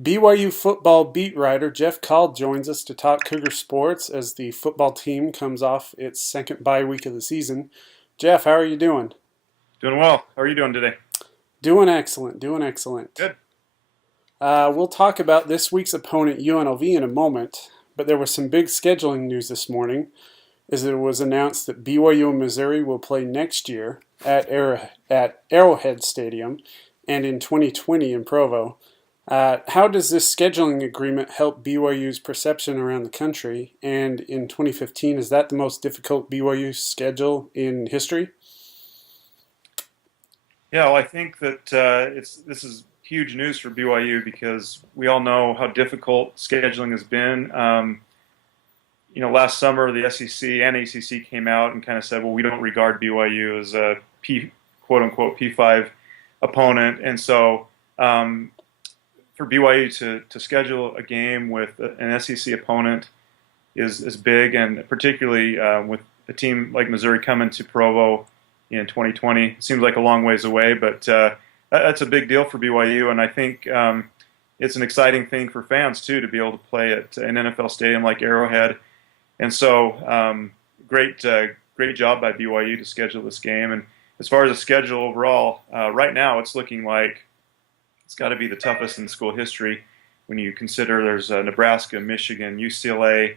BYU football beat writer Jeff Call joins us to talk Cougar sports as the football team comes off its second bye week of the season. Jeff, how are you doing? Doing well. How are you doing today? Doing excellent, doing excellent. Good. We'll talk about this week's opponent UNLV in a moment, but there was some big scheduling news this morning as it was announced that BYU and Missouri will play next year at Arrowhead Stadium and in 2020 in Provo. How does this scheduling agreement help BYU's perception around the country? And in 2015, is that the most difficult BYU schedule in history? Yeah, well, I think that this is huge news for BYU because we all know how difficult scheduling has been. Last summer the SEC and ACC came out and kind of said, well, we don't regard BYU as a quote unquote P5 opponent, and so for BYU to schedule a game with an SEC opponent is big, and particularly with a team like Missouri coming to Provo in 2020. Seems like a long ways away, but that's a big deal for BYU, and I think it's an exciting thing for fans too to be able to play at an NFL stadium like Arrowhead. And so, great job by BYU to schedule this game. And as far as the schedule overall, right now it's looking like it's got to be the toughest in school history when you consider there's Nebraska, Michigan, UCLA,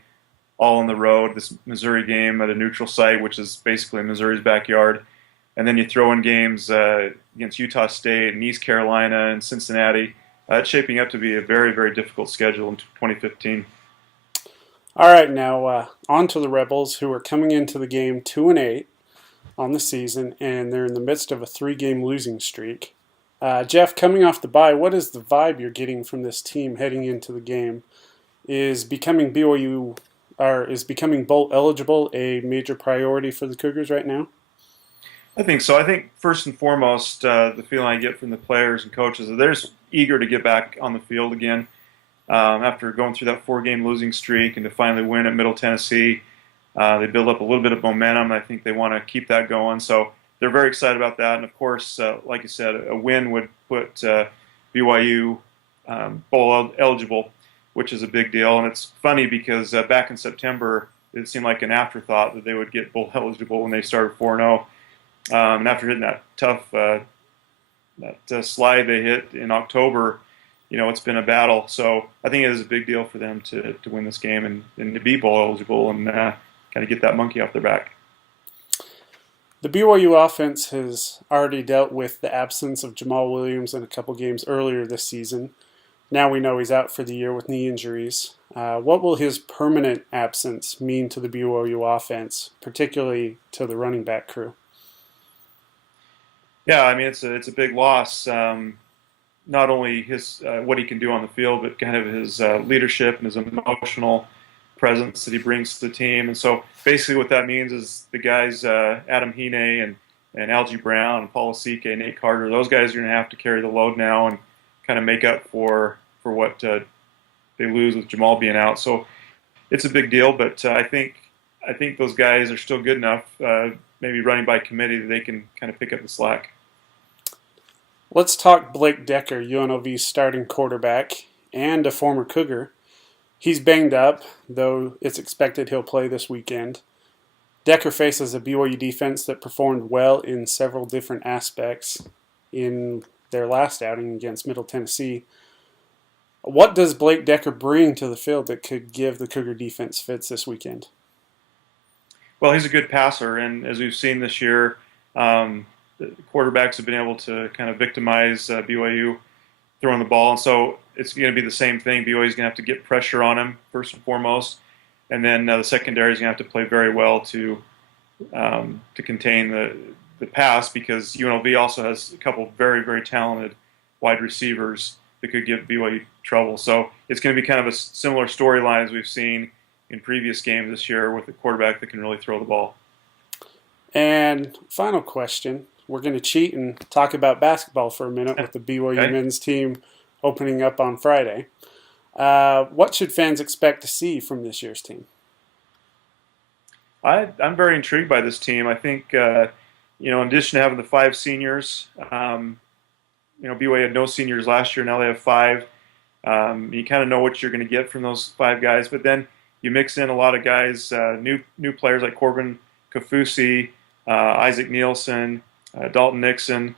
all on the road. This Missouri game at a neutral site, which is basically Missouri's backyard. And then you throw in games against Utah State and East Carolina and Cincinnati. It's shaping up to be a very, very difficult schedule in 2015. All right, now on to the Rebels, who are coming into the game 2-8 on the season, and they're in the midst of a three-game losing streak. Jeff, coming off the bye, what is the vibe you're getting from this team heading into the game? Is becoming BYU or is becoming bowl eligible a major priority for the Cougars right now? I think so. I think first and foremost, the feeling I get from the players and coaches is they're just eager to get back on the field again after going through that four-game losing streak and to finally win at Middle Tennessee. They build up a little bit of momentum, and I think they want to keep that going. So they're very excited about that. And of course, like you said, a win would put BYU bowl eligible, which is a big deal. And it's funny because back in September, it seemed like an afterthought that they would get bowl eligible when they started 4-0. And after hitting that tough slide they hit in October, it's been a battle. So I think it is a big deal for them to win this game and to be bowl eligible and kind of get that monkey off their back. The BYU offense has already dealt with the absence of Jamal Williams in a couple games earlier this season. Now we know he's out for the year with knee injuries. What will his permanent absence mean to the BYU offense, particularly to the running back crew? Yeah, I mean it's a big loss. Not only his what he can do on the field, but kind of his leadership and his emotional presence that he brings to the team. And so basically, what that means is the guys Adam Hine and Algie Brown and Paul Asike, Nate Carter, those guys are going to have to carry the load now and kind of make up for what they lose with Jamal being out. So it's a big deal, but I think those guys are still good enough, maybe running by committee, that they can kind of pick up the slack. Let's talk Blake Decker, UNLV's starting quarterback and a former Cougar. He's banged up, though it's expected he'll play this weekend. Decker faces a BYU defense that performed well in several different aspects in their last outing against Middle Tennessee. What does Blake Decker bring to the field that could give the Cougar defense fits this weekend? Well, he's a good passer, and as we've seen this year, the quarterbacks have been able to kind of victimize BYU throwing the ball, and so it's going to be the same thing. BYU is going to have to get pressure on him first and foremost, and then the secondary is going to have to play very well to contain the pass, because UNLV also has a couple very, very talented wide receivers that could give BYU trouble. So it's going to be kind of a similar storyline as we've seen in previous games this year with a quarterback that can really throw the ball. And final question. We're going to cheat and talk about basketball for a minute with the BYU Okay. men's team opening up on Friday. What should fans expect to see from this year's team? I'm very intrigued by this team. I think, in addition to having the five seniors, BYU had no seniors last year. Now they have five. You kind of know what you're going to get from those 5 guys, but then you mix in a lot of guys, new players like Corbin Kafusi, Isaac Nielsen, Dalton Nixon,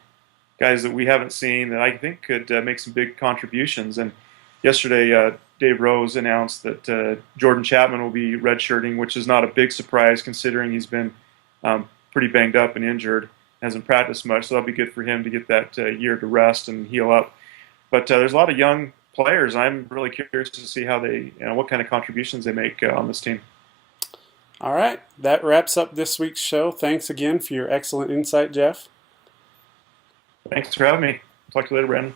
guys that we haven't seen that I think could make some big contributions. And yesterday, Dave Rose announced that Jordan Chapman will be redshirting, which is not a big surprise considering he's been pretty banged up and injured, hasn't practiced much. So that'll be good for him to get that year to rest and heal up. But there's a lot of young players. I'm really curious to see how they, what kind of contributions they make on this team. All right, that wraps up this week's show. Thanks again for your excellent insight, Jeff. Thanks for having me. Talk to you later, Brandon.